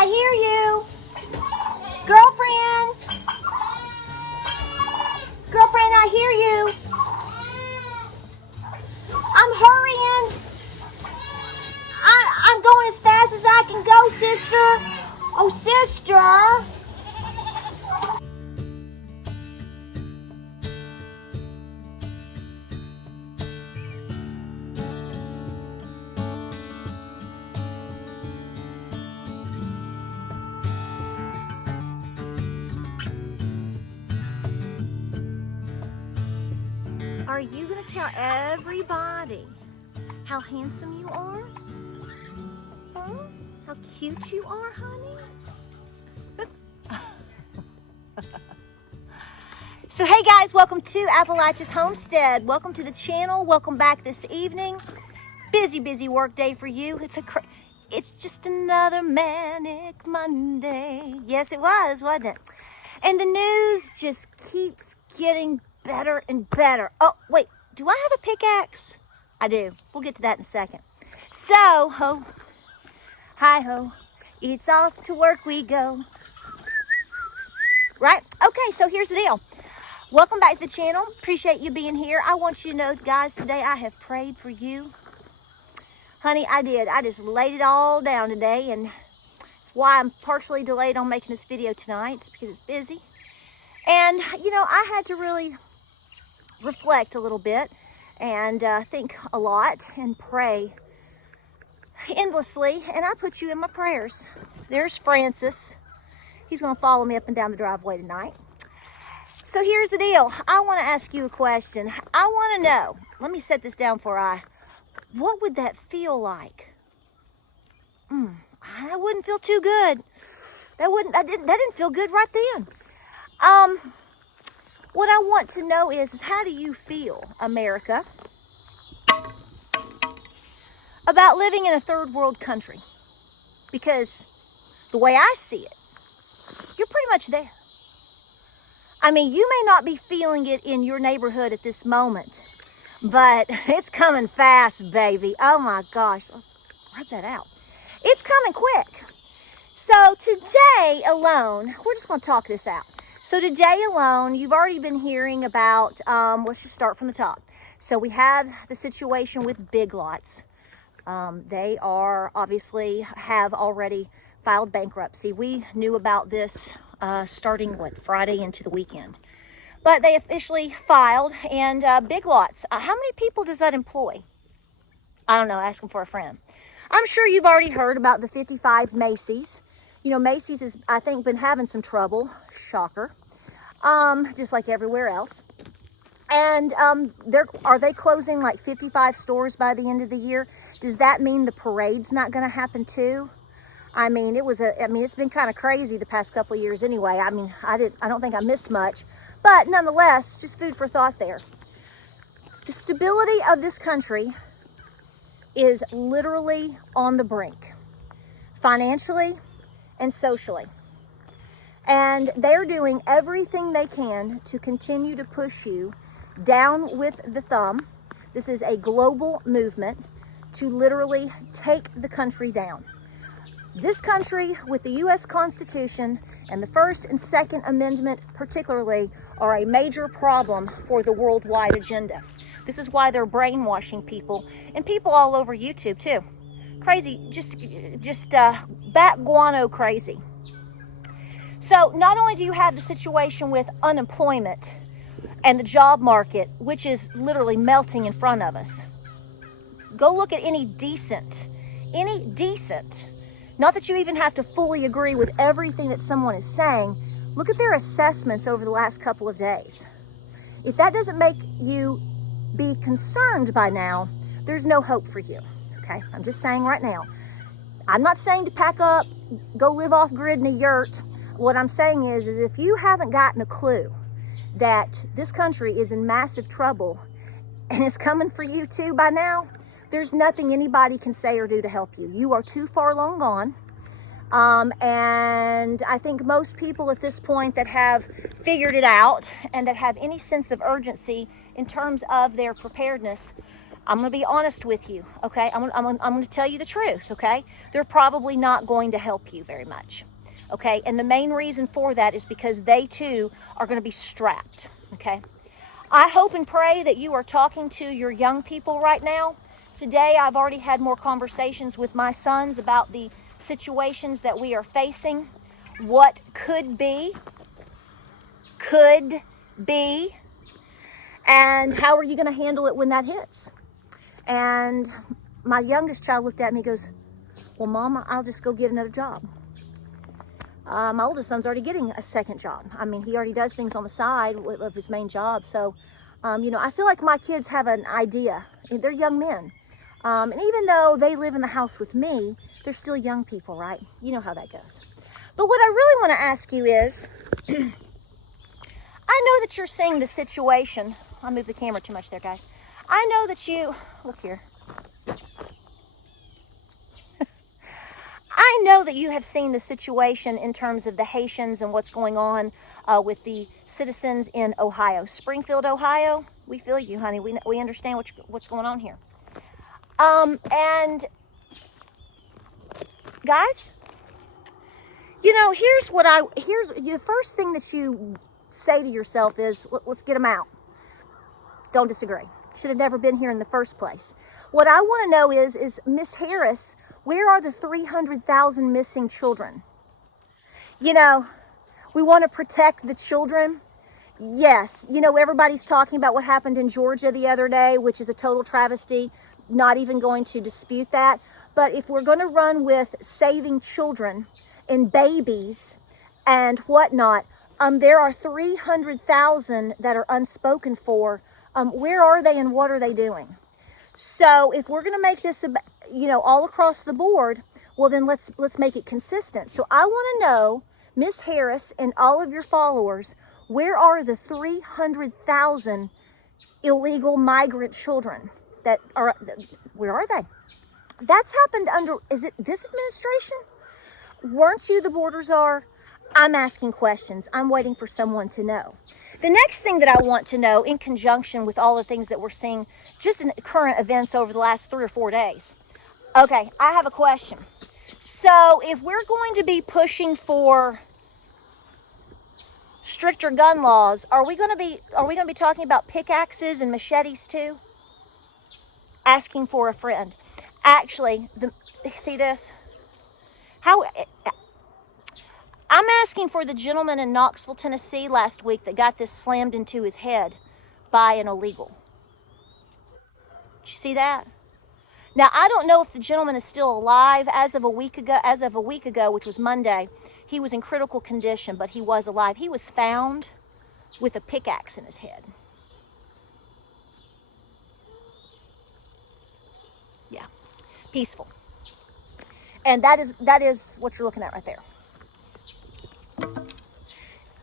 I hear you. Girlfriend. Girlfriend, I hear you. I'm hurrying. I'm going as fast as I can go, sister. Oh, sister. Are you going to tell everybody how handsome you are? Huh? How cute you are, honey? So hey guys, welcome to Appalachia's Homestead. Welcome to the channel. Welcome back this evening. Busy work day for you. It's just another manic Monday. Yes, it was, wasn't it? And the news just keeps getting better and better. Oh, wait, do I have a pickaxe? I do. We'll get to that in a second. So, ho, hi ho, it's off to work we go. Right? Okay, so here's the deal. Welcome back to the channel. Appreciate you being here. I want you to know, guys, today I have prayed for you. Honey, I did. I just laid it all down today, and it's why I'm partially delayed on making this video tonight. It's because it's busy. And, you know, I had to really reflect a little bit and think a lot and pray endlessly, and I put you in my prayers. There's Francis. He's going to follow me up and down the driveway tonight. So here's the deal. I want to ask you a question. I want to know, let me set this down for what would that feel like? I wouldn't feel too good. That didn't feel good right then. What I want to know is how do you feel, America, about living in a third world country? Because the way I see it, you're pretty much there. I mean, you may not be feeling it in your neighborhood at this moment, but it's coming fast, baby. Oh my gosh, rub that out. It's coming quick. So today alone, we're just going to talk this out. So today alone, you've already been hearing about, let's just start from the top. So we have the situation with Big Lots. They are obviously have already filed bankruptcy. We knew about this starting, Friday into the weekend. But they officially filed, and Big Lots, how many people does that employ? I don't know, ask them for a friend. I'm sure you've already heard about the 55 Macy's. You know, Macy's has, I think, been having some trouble. Shocker. Just like everywhere else. And are they closing like 55 stores by the end of the year? Does that mean the parade's not going to happen too? I mean, it's been kind of crazy the past couple of years anyway. I mean, I don't think I missed much, but nonetheless, just food for thought there. The stability of this country is literally on the brink, financially and socially. And they're doing everything they can to continue to push you down with the thumb. This is a global movement to literally take the country down. This country, with the U.S. Constitution and the First and Second Amendment particularly, are a major problem for the worldwide agenda. This is why they're brainwashing people, and people all over YouTube too. Crazy, just bat guano crazy. So not only do you have the situation with unemployment and the job market, which is literally melting in front of us. Go look at any decent, not that you even have to fully agree with everything that someone is saying, look at their assessments over the last couple of days. If that doesn't make you be concerned by now, there's no hope for you, okay? I'm just saying right now. I'm not saying to pack up, go live off grid in a yurt. What I'm saying is if you haven't gotten a clue that this country is in massive trouble and it's coming for you too by now, there's nothing anybody can say or do to help you. You are too far long gone. And I think most people at this point that have figured it out and that have any sense of urgency in terms of their preparedness I'm going to be honest with you, okay? I'm going to tell you the truth, okay? They're probably not going to help you very much, okay? And the main reason for that is because they too are going to be strapped, okay? I hope and pray that you are talking to your young people right now. Today, I've already had more conversations with my sons about the situations that we are facing, what could be, and how are you going to handle it when that hits? And my youngest child looked at me and goes, well, Mama, I'll just go get another job. My oldest son's already getting a second job. I mean, he already does things on the side of his main job. So, I feel like my kids have an idea. They're young men. And even though they live in the house with me, they're still young people, right? You know how that goes. But what I really want to ask you is, I know that you're seeing the situation. I moved the camera too much there, guys. I know that you, look here. I know that you have seen the situation in terms of the Haitians and what's going on with the citizens in Ohio. Springfield, Ohio, we feel you, honey. We understand what's going on here. And guys, here's the first thing that you say to yourself is, let's get them out. Don't disagree. Should have never been here in the first place. What I want to know is Miss Harris, where are the 300,000 missing children? We want to protect the children. Yes, everybody's talking about what happened in Georgia the other day, which is a total travesty. Not even going to dispute that. But if we're going to run with saving children and babies and whatnot, there are 300,000 that are unspoken for. Where are they and what are they doing? So if we're going to make this, all across the board, well then let's make it consistent. So I want to know, Miss Harris and all of your followers, where are the 300,000 illegal migrant children where are they? That's happened under, is it this administration? Weren't you the border czar? I'm asking questions. I'm waiting for someone to know. The next thing that I want to know, in conjunction with all the things that we're seeing just in current events over the last 3 or 4 days. Okay, I have a question. So if we're going to be pushing for stricter gun laws, are we going to be talking about pickaxes and machetes too? Asking for a friend. Actually, see this? I'm asking for the gentleman in Knoxville, Tennessee last week that got this slammed into his head by an illegal. Did you see that? Now, I don't know if the gentleman is still alive. As of a week ago, which was Monday, he was in critical condition, but he was alive. He was found with a pickaxe in his head. Yeah, peaceful. And that is what you're looking at right there.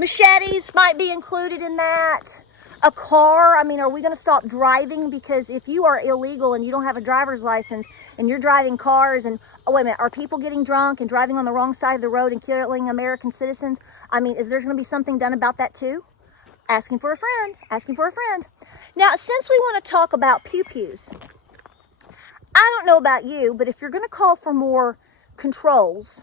Machetes might be included in that. A car, are we going to stop driving? Because if you are illegal and you don't have a driver's license and you're driving cars and, oh, wait a minute, are people getting drunk and driving on the wrong side of the road and killing American citizens? Is there going to be something done about that too? Asking for a friend. Now, since we want to talk about pew-pews, I don't know about you, but if you're going to call for more controls,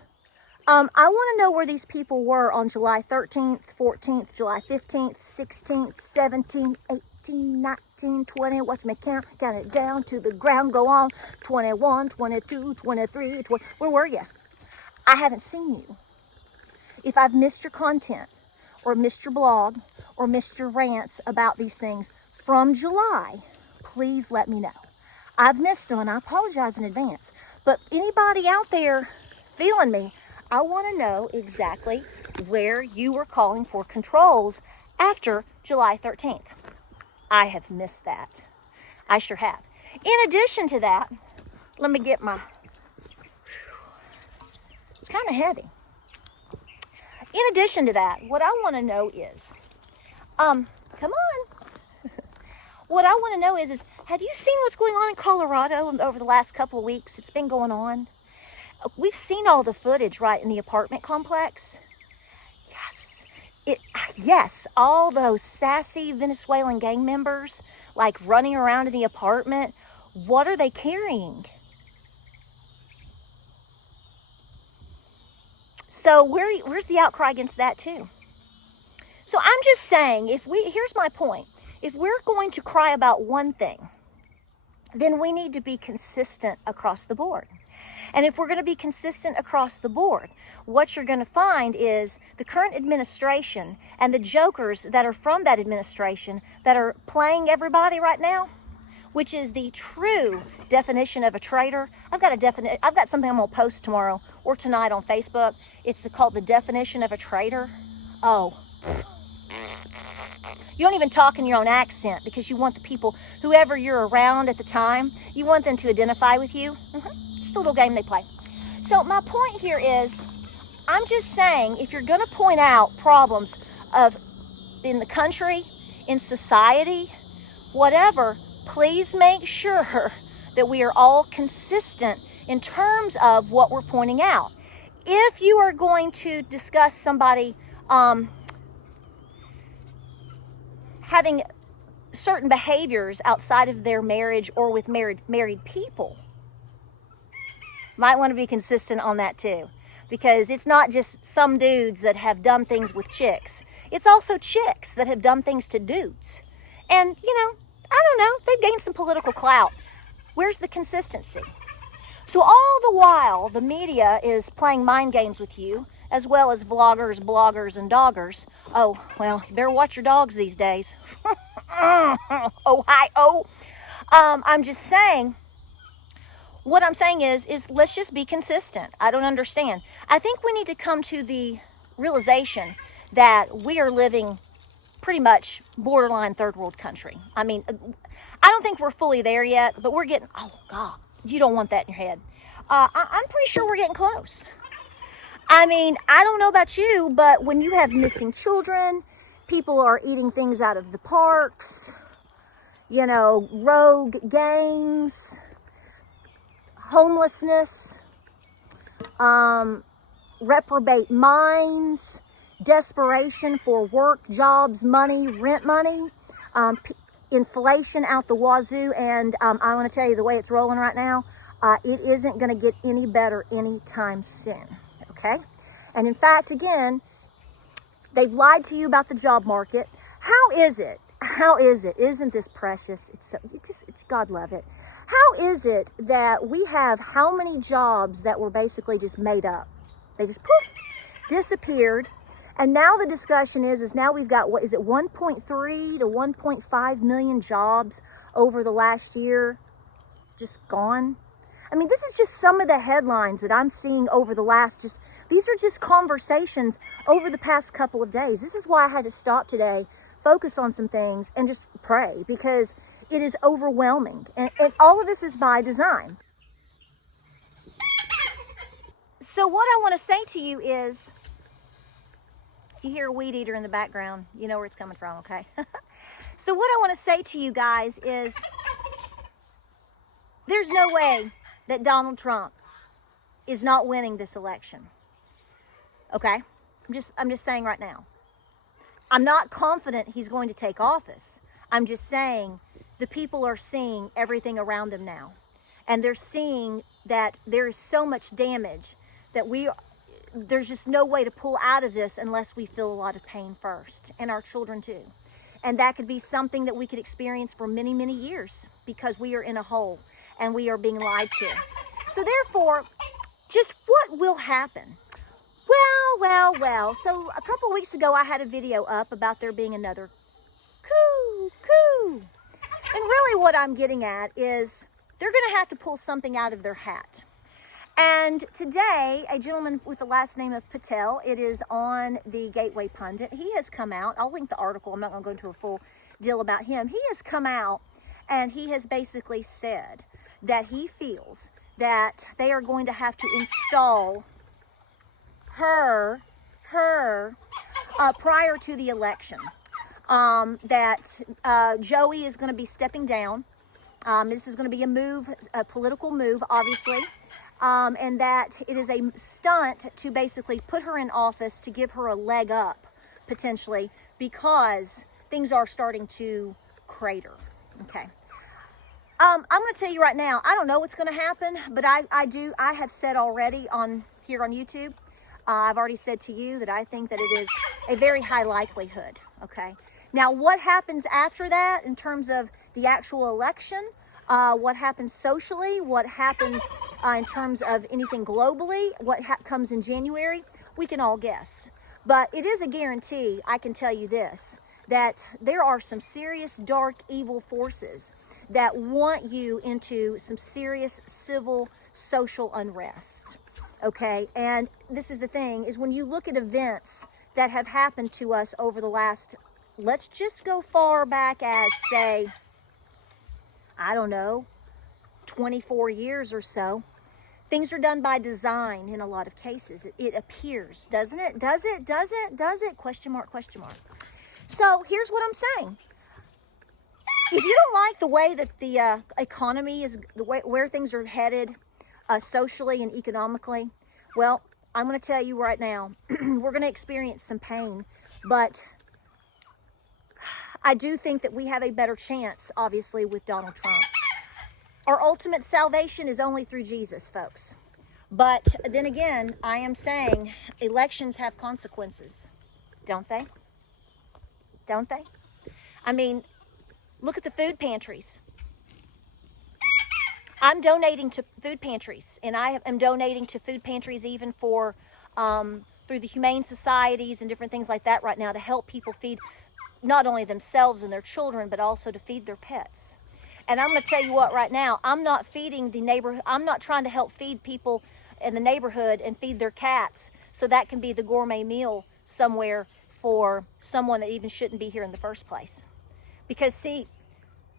I want to know where these people were on July 13th, 14th, July 15th, 16th, 17th, 18th, 19, 20. Watch me count it down to the ground. Go on. 21, 22, 23, 20. Where were you? I haven't seen you. If I've missed your content or missed your blog or missed your rants about these things from July, please let me know. I've missed them and I apologize in advance. But anybody out there feeling me, I want to know exactly where you were calling for controls after July 13th. I have missed that. I sure have. In addition to that, let me get my, it's kind of heavy. In addition to that, what I want to know is, come on. What I want to know is have you seen what's going on in Colorado over the last couple of weeks? It's been going on. We've seen all the footage, right, in the apartment complex. Yes, all those sassy Venezuelan gang members, like running around in the apartment What are they carrying? So where's the outcry against that too? So I'm just saying, here's my point. If we're going to cry about one thing, then we need to be consistent across the board. And if we're going to be consistent across the board, what you're going to find is the current administration and the jokers that are from that administration that are playing everybody right now, which is the true definition of a traitor. I've got something I'm going to post tomorrow or tonight on Facebook. It's called the definition of a traitor. Oh, you don't even talk in your own accent because you want the people, whoever you're around at the time, you want them to identify with you. Just a little game they play. So my point here is, I'm just saying, if you're going to point out problems in the country, in society, whatever, please make sure that we are all consistent in terms of what we're pointing out. If you are going to discuss somebody having certain behaviors outside of their marriage or with married people, might want to be consistent on that too. Because it's not just some dudes that have done things with chicks. It's also chicks that have done things to dudes. And, I don't know, they've gained some political clout. Where's the consistency? So all the while, the media is playing mind games with you, as well as vloggers, bloggers, and doggers. Oh, well, you better watch your dogs these days. Ohio. I'm just saying, what I'm saying is let's just be consistent. I don't understand. I think we need to come to the realization that we are living pretty much borderline third world country. I mean, I don't think we're fully there yet, but we're getting, oh God, you don't want that in your head. I'm pretty sure we're getting close. I mean, I don't know about you, but when you have missing children, people are eating things out of the parks, rogue gangs, homelessness, reprobate minds, desperation for work, jobs, money, rent money, inflation out the wazoo, and I want to tell you, the way it's rolling right now, it isn't going to get any better anytime soon, okay? And in fact, again, they've lied to you about the job market. How is it? Isn't this precious? It's God love it. How is it that we have how many jobs that were basically just made up? They just poof, disappeared. And now the discussion is now we've got, 1.3 to 1.5 million jobs over the last year just gone? I mean, this is just some of the headlines that I'm seeing over the last these are just conversations over the past couple of days. This is why I had to stop today, focus on some things, and just pray, because it is overwhelming. And all of this is by design. So what I want to say to you is, if you hear a weed eater in the background, you know where it's coming from, okay? So what I want to say to you guys is, there's no way that Donald Trump is not winning this election. Okay? I'm just saying right now. I'm not confident he's going to take office. I'm just saying the people are seeing everything around them now. And they're seeing that there is so much damage that there's just no way to pull out of this unless we feel a lot of pain first, and our children too. And that could be something that we could experience for many, many years, because we are in a hole and we are being lied to. So therefore, just what will happen? Well. So a couple weeks ago, I had a video up about there being another coup. And really what I'm getting at is they're going to have to pull something out of their hat. And today, a gentleman with the last name of Patel, it is on the Gateway Pundit. He has come out. I'll link the article. I'm not going to go into a full deal about him. He has come out and he has basically said that he feels that they are going to have to install her prior to the election. That Joey is going to be stepping down. This is going to be a political move, obviously. And that it is a stunt to basically put her in office to give her a leg up, potentially, because things are starting to crater. Okay. I'm going to tell you right now, I don't know what's going to happen, but I have said already here on YouTube, I've already said to you that I think that it is a very high likelihood, okay? Now, what happens after that in terms of the actual election, what happens socially, what happens in terms of anything globally, what comes in January, we can all guess. But it is a guarantee, I can tell you this, that there are some serious dark evil forces that want you into some serious civil social unrest, okay? And this is the thing, is when you look at events that have happened to us over the last, let's just go far back as, say, I don't know, 24 years or so, things are done by design in a lot of cases. It appears, doesn't it? Does it? Question mark, question mark. So here's what I'm saying. If you don't like the way that the economy is, where things are headed socially and economically, well, I'm going to tell you right now, we're going to experience some pain, but I do think that we have a better chance, obviously, with Donald Trump. Our ultimate salvation is only through Jesus, folks. But then again, I am saying elections have consequences, don't they? Don't they? I mean, look at the food pantries. I'm donating to food pantries, and I am donating to food pantries even for through the humane societies and different things like that right now to help people feed not only themselves and their children, but also to feed their pets. And I'm going to tell you what right now, I'm not feeding the neighborhood. I'm not trying to help feed people in the neighborhood and feed their cats so that can be the gourmet meal somewhere for someone that even shouldn't be here in the first place. Because see,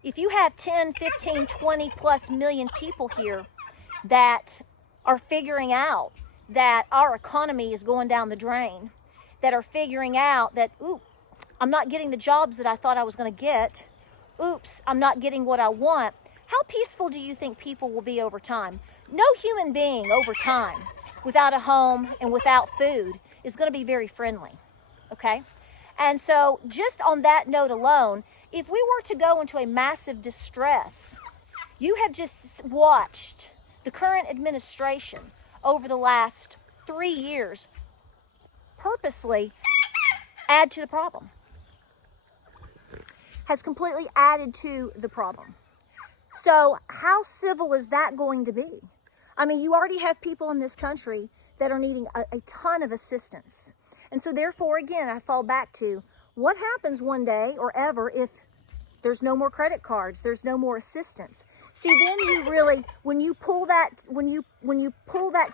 if you have 10, 15, 20 plus million people here that are figuring out that our economy is going down the drain, that are figuring out that, ooh, I'm not getting the jobs that I thought I was going to get, oops, I'm not getting what I want, how peaceful do you think people will be over time? No human being over time without a home and without food is going to be very friendly, okay? And so just on that note alone, if we were to go into a massive distress, you have just watched the current administration over the last 3 years purposely add to the problem. Has completely added to the problem. So how civil is that going to be? I mean, you already have people in this country that are needing a ton of assistance. And so therefore, again, I fall back to what happens one day or ever if there's no more credit cards, there's no more assistance. See, then you really, when you pull that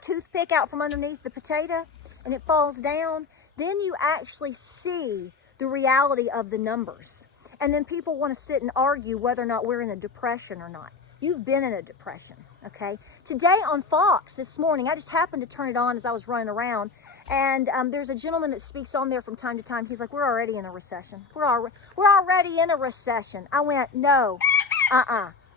toothpick out from underneath the potato and it falls down, then you actually see the reality of the numbers. And then people want to sit and argue whether or not we're in a depression or not. You've been in a depression, okay? Today on Fox this morning, I just happened to turn it on as I was running around, and there's a gentleman that speaks on there from time to time. He's like, we're already in a recession. We're already in a recession. I went, no,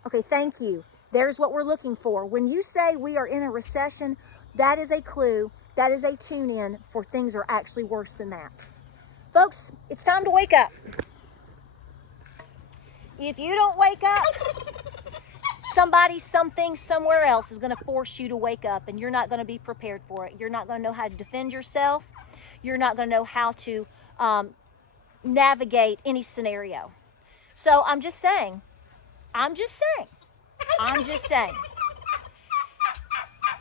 Okay, thank you. There's what we're looking for. When you say we are in a recession, that is a clue, that is a tune-in for things are actually worse than that. Folks, it's time to wake up. If you don't wake up, somebody, something, somewhere else is going to force you to wake up, and you're not going to be prepared for it. You're not going to know how to defend yourself. You're not going to know how to navigate any scenario. So I'm just saying.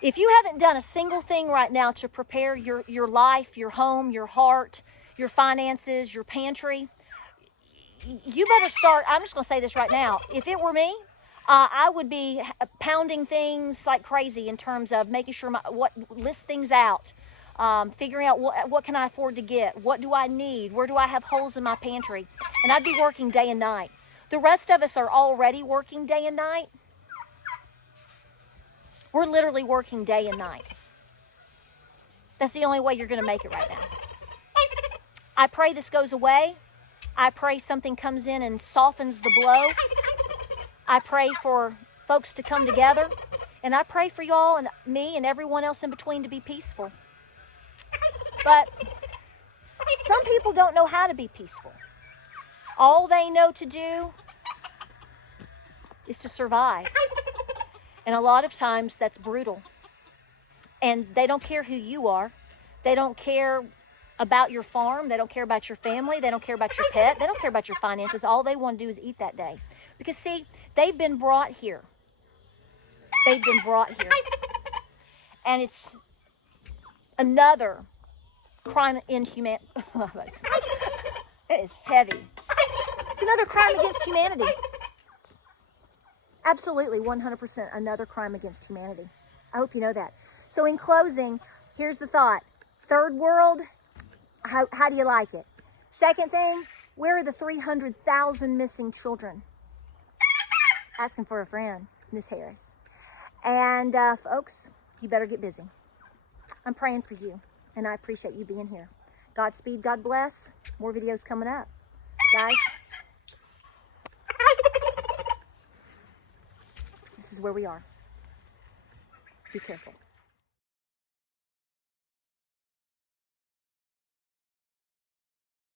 If you haven't done a single thing right now to prepare your life, your home, your heart, your finances, your pantry, you better start. I'm just going to say this right now. If it were me, I would be pounding things like crazy in terms of making sure list things out, figuring out what can I afford to get, what do I need, where do I have holes in my pantry, and I'd be working day and night. The rest of us are already working day and night. We're literally working day and night. That's the only way you're going to make it right now. I pray this goes away. I pray something comes in and softens the blow. I pray for folks to come together. And I pray for y'all and me and everyone else in between to be peaceful. But some people don't know how to be peaceful. All they know to do is to survive. And a lot of times that's brutal. And they don't care who you are. They don't care about your farm. They don't care about your family. They don't care about your pet. They don't care about your finances. All they want to do is eat that day. Because see, they've been brought here. They've been brought here. And it's another crime in humanity. It is heavy. It's another crime against humanity. Absolutely, 100% another crime against humanity. I hope you know that. So in closing, here's the thought. Third world, how do you like it? Second thing, where are the 300,000 missing children? Asking for a friend, Miss Harris. And folks, you better get busy. I'm praying for you, and I appreciate you being here. Godspeed, God bless. More videos coming up. Guys, this is where we are. Be careful.